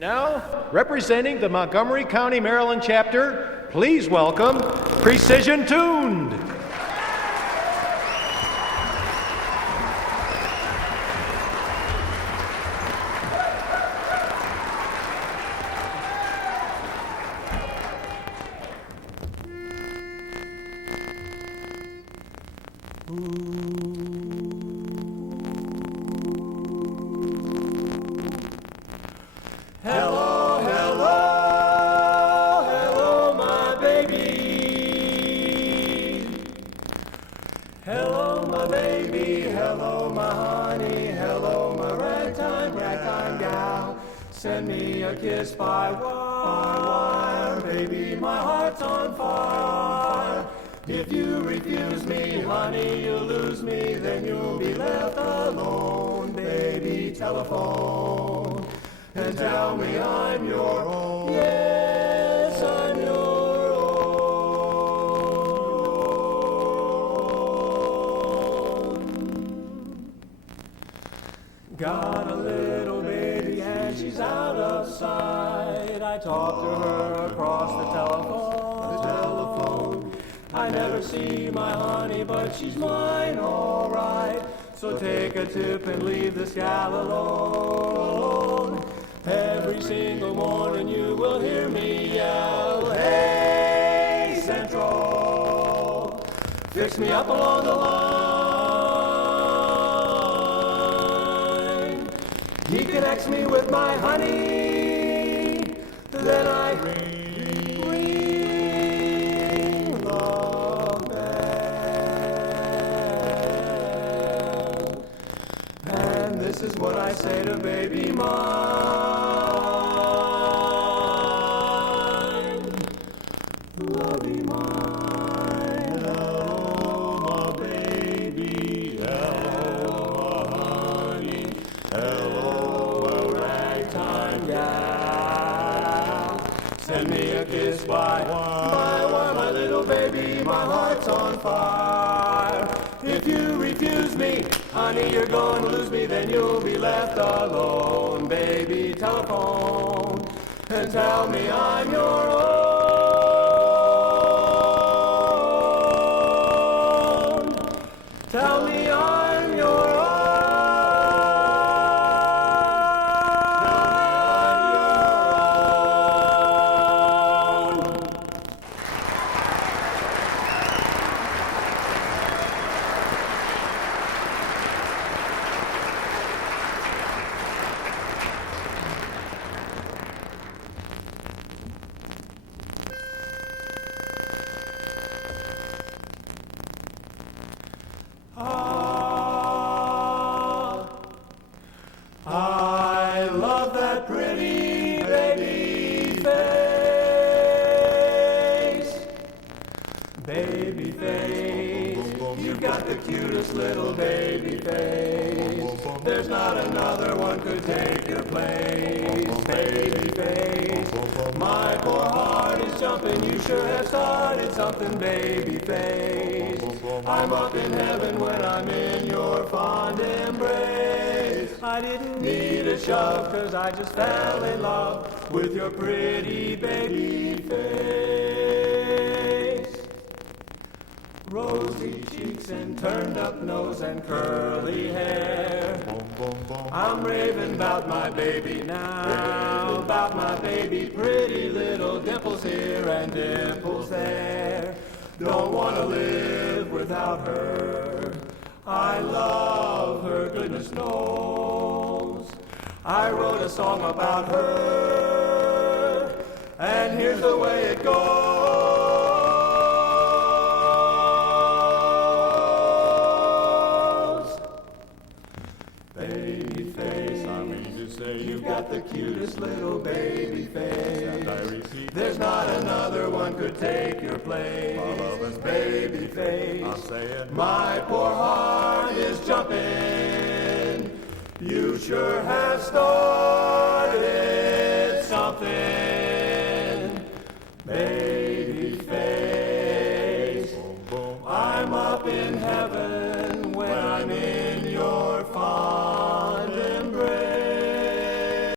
Now, representing the Montgomery County, Maryland chapter, please welcome Precision Tuned. Hello, hello, hello, my baby. Hello, my baby, hello, my honey, hello, my ragtime gal. Send me a kiss by wire, baby, my heart's on fire. If you refuse me, honey, you'll lose me, then you'll be left alone, baby, telephone. And tell me I'm your own. Yes, I'm your own. Got a little baby and she's out of sight. I talk to her across the telephone. I never see my honey, but she's mine, all right. So take a tip and leave this gal alone. Every single morning you will hear me yell, hey, Central, fix me up along the line. He connects me with my honey, then I ring the bell. And this is what I say to baby mine. Lovey mine, hello my baby, hello my honey, hello a ragtime gal. Send me a kiss by wire, my little baby, my heart's on fire. If you refuse me, honey, you're going to lose me, then you'll be left alone. Baby, telephone and tell me I'm your own. Tell me I'm your own. I love that pretty baby face. Baby face, you've got the cutest little baby face. There's not another one could take your place. Baby face, my poor heart is jumping. You sure have started something, baby face. I'm up in heaven when I'm in your fond embrace. I didn't need a shove, 'cause I just fell in love with your pretty baby face. Rosy cheeks and turned up nose and curly hair. I'm raving about my baby now, about my baby, pretty little dimples here and dimples there. Don't want to live without her. I love her, goodness knows. I wrote a song about her, and here's the way it goes. Baby face, I mean to say you've got the cutest little baby face. There's not another one could take your place. Baby face, my poor heart is jumping. You sure have stolen